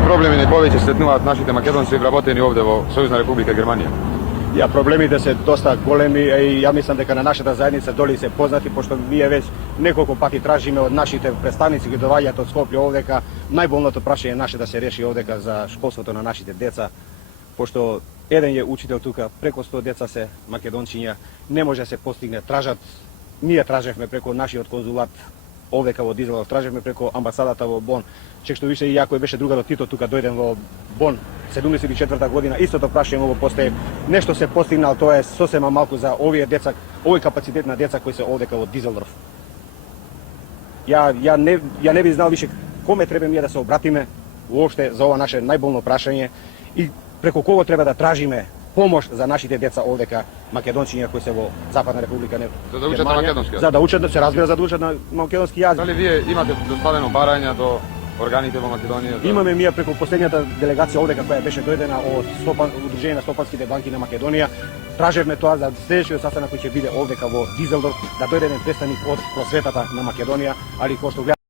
какви проблеми најповеќе сретнуваат нашите македонци вработени овде во Сојузна Република Германија? Проблемите се доста големи и ја мислам дека на нашата заедница доли се познати, пошто ние веќе неколку пати тражиме од нашите представници кои доаѓаат од Скопје овдека, најболното прашање наше да се реши овдека за школството на нашите деца, пошто еден е учител тука, преку 100 деца се македончиња, не може да се постигне, тражат, ние тражевме преку нашиот конзулат овдека во Дизелдорф, тражевме преку амбасадата во Бон, чек што више и ја кој беше другарот Тито тука дојден во Бон 74 година, истото прашање го постаи. Нешто се постигнал, тоа е сосема малку за овие деца, овој капацитет на деца кои се овдека во Дизелдорф. Ја не би знал више коме треба ние да се обратиме уопште за ова наше најболно прашање и преку кого треба да тражиме помош за нашите деца овдека македончиња кои се во Западна Република За да учат на македонски јазик. За да учат, да се разбира, за да учат на македонски јазик. Дали вие имате доставено барања до органите во Македонија? Имаме ние преку последниот делегација овдека која беше дојдена од Удружение на стопанските банки на Македонија. Тражевме тоа за следеćиот састанок кој ќе биде овдека во Дизелдорф, да дојде еден представник од просветата на Македонија, али кој што